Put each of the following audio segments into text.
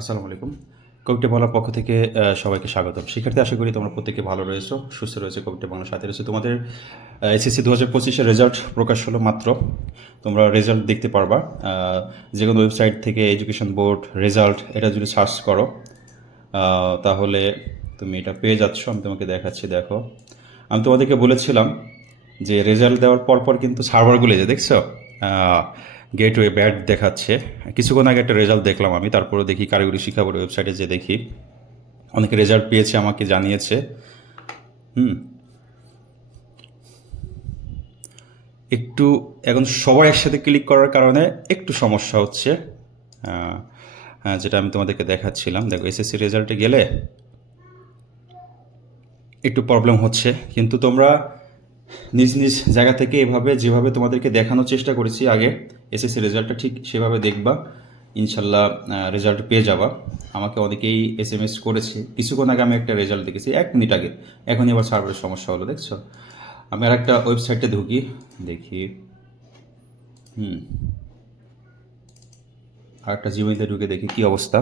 আসসালামু আলাইকুম। কবিতা বাংলার পক্ষ থেকে সবাইকে স্বাগতম। শিক্ষার্থী, আশা করি তোমরা প্রত্যেকে ভালো রয়েছো, সুস্থ রয়েছে কবিতা বাংলার সাথে রয়েছে। তোমাদের এসএসসি দু হাজার পঁচিশের রেজাল্ট প্রকাশ হলো মাত্র। তোমরা রেজাল্ট দেখতে পারবা। যে কোনো ওয়েবসাইট থেকে এডুকেশন বোর্ড রেজাল্ট এটা যদি সার্চ করো তাহলে তুমি এটা পেয়ে যাচ্ছ। আমি তোমাকে দেখাচ্ছি, দেখো। আমি তোমাদেরকে বলেছিলাম যে রেজাল্ট দেওয়ার পর পর কিন্তু সার্ভারগুলো যে দেখছ গেটওয়ে ব্যাড দেখাচ্ছে। কিছুক্ষণ আগে একটা রেজাল্ট দেখলাম আমি, তারপরে দেখি কারিগরি শিক্ষা বোর্ড ওয়েবসাইটে যে দেখি, অনেকে রেজাল্ট পেয়েছে, আমাকে জানিয়েছে। হুম। একটু, এখন সবাই একসাথে ক্লিক করার কারণে একটু সমস্যা হচ্ছে। যেটা আমি তোমাদেরকে দেখাচ্ছিলাম। দেখো এসএসসি রেজাল্টে গেলে একটু প্রবলেম হচ্ছে। কিন্তু তোমরা নিজ নিজ জায়গা থেকে এভাবে, যেভাবে তোমাদেরকে দেখানোর চেষ্টা করেছি আগে এসএসসি রেজাল্টটা ঠিক সেভাবে দেখবা, ইনশাল্লাহ রেজাল্ট পেয়ে যাবা। আমাকে অনেকেই এস এম এস করেছে। কিছুক্ষণ আগে আমি একটা রেজাল্ট দেখেছি, এক মিনিট আগে। এখনই এবার সার্ভারের সমস্যা হলো, দেখছ? আমি আর একটা ওয়েবসাইটে ঢুকি, দেখি। হুম। আর একটা জিমেইতে ঢুকে দেখি কি অবস্থা।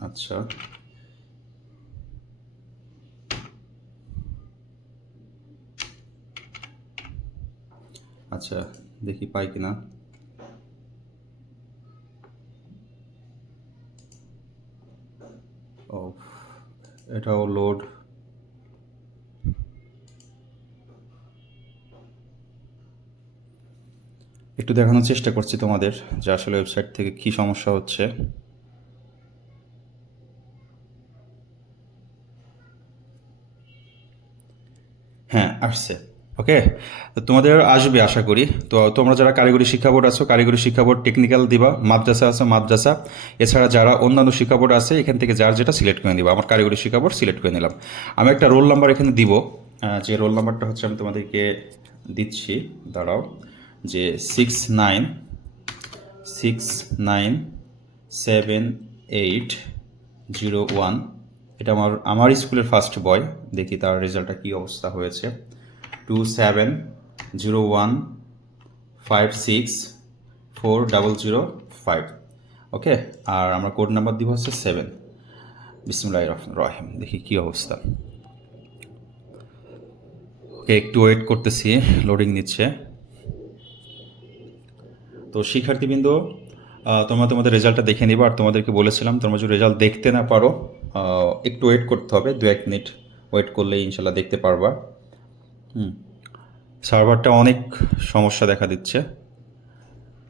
আচ্ছা। আচ্ছা দেখি পাই কিনা। ও এটাও লোড। একটু দেখানোর চেষ্টা করছি তোমাদের যে আসলে ওয়েবসাইট থেকে কি সমস্যা হচ্ছে। হ্যাঁ আসছে। ওকে তোমাদের আসবে আশা করি। তো তোমরা যারা কারিগরি শিক্ষা বোর্ড আছো, কারিগরি শিক্ষা বোর্ড টেকনিক্যাল দিবা, মাদ্রাসা আছে, মাদ্রাসা। এছাড়া যারা অন্যান্য শিক্ষা বোর্ড আছে, এখান থেকে যার যেটা সিলেক্ট করে দিবা আমার কারিগরি শিক্ষা বোর্ড সিলেক্ট করে নিলাম। আমি একটা রোল নাম্বার এখানে দিব। যে রোল নাম্বারটা হচ্ছে আমি তোমাদেরকে দিচ্ছি। দাঁড়াও। যে six nine six nine seven eight zero one এটা আমার আমার স্কুলের ফার্স্ট বয় দেখি তার রেজাল্টটা কী অবস্থা হয়েছে। Two seven zero one five six four double zero five okay আর আমার কোড নাম্বার দিব হচ্ছে সেভেন বিসমুল্লাহ রহিম দেখি কী অবস্থা। ওকে একটু ওয়েট করতেছি লোডিং নিচ্ছে। তো শিক্ষার্থীবৃন্দ তোমরা তোমাদের রেজাল্টটা দেখে নিবা, আর তোমাদেরকে বলেছিলাম, তোমরা যদি রেজাল্ট দেখতে না পারো একটু ওয়েট করতে হবে, দু এক মিনিট ওয়েট করলেই ইনশাল্লাহ দেখতে পারবা। হুম। সার্ভারটা অনেক সমস্যা দেখা দিচ্ছে।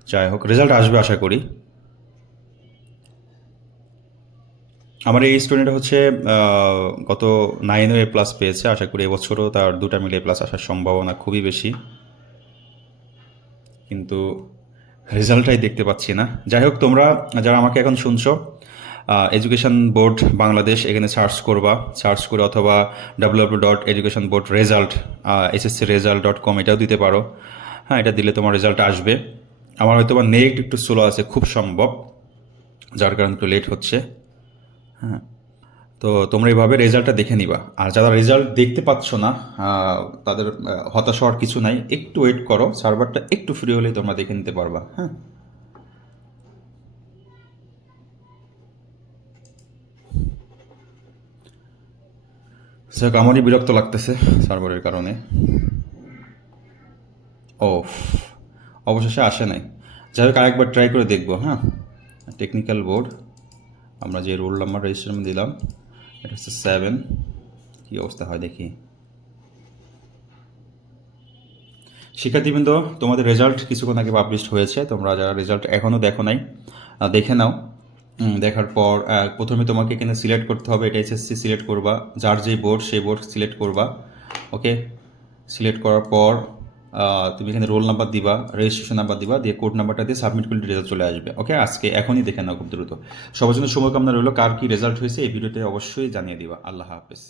যাই হোক, রেজাল্ট আসবে আশা করি। আমার এই স্টুডেন্ট হচ্ছে গত নাইনও এ প্লাস পেয়েছে। আশা করি এবছরও তার দুটা মিলে প্লাস আসার সম্ভাবনা খুবই বেশি। কিন্তু রেজাল্টটাই দেখতে পাচ্ছি না। যাই হোক, তোমরা যারা আমাকে এখন শুনছো এডুকেশন বোর্ড বাংলাদেশ, এখানে সার্চ করবা। সার্চ করে অথবা W dot education board result SSC result dot com এটাও দিতে পারো। হ্যাঁ এটা দিলে তোমার রেজাল্ট আসবে। আমার হয়তো বা নেট একটু স্লো আছে, খুব সম্ভব, যার কারণে একটু লেট হচ্ছে। হ্যাঁ তো তোমরা এইভাবে রেজাল্টটা দেখে নিবা। আর যারা রেজাল্ট দেখতে পাচ্ছ না তাদের হতাশ হওয়ার কিছু নাই। একটু ওয়েট করো সার্ভারটা একটু ফ্রি হলেই তোমরা দেখে নিতে পারবা। হ্যাঁ। যাক আমারই বিরক্ত লাগতেছে সার্ভারের কারণে। ও অবশেষে আসে নাই। যাই হোক, আরেকবার ট্রাই করে দেখব হ্যাঁ? টেকনিক্যাল বোর্ড আমরা যে রোল নাম্বার রেজিস্ট্রেশন দিলাম, এটা হচ্ছে সেভেন কী অবস্থা হয় দেখি। শিক্ষার্থীবৃন্দ, তোমাদের রেজাল্ট কিছুক্ষণ আগে পাবলিশড হয়েছে। তোমরা যারা রেজাল্ট এখনও দেখো নাই দেখে নাও। দেখার পর প্রথমে তোমাকে এখানে সিলেক্ট করতে হবে, এটা এসএসসি সিলেক্ট করবা। যার যে বোর্ড সেই বোর্ড সিলেক্ট করবা। ওকে সিলেক্ট করার পর তুমি এখানে রোল নাম্বার দিবা রেজিস্ট্রেশন নাম্বার দিবা, দিয়ে কোড নাম্বারটা দিয়ে সাবমিট করলে রেজাল্ট চলে আসবে। ওকে আজকে এখনই দেখে নাও খুব দ্রুত। সবার জন্য শুভকামনা রইল। কার কি রেজাল্ট হয়েছে এই ভিডিওতে অবশ্যই জানিয়ে দিবা। আল্লাহ হাফেজ।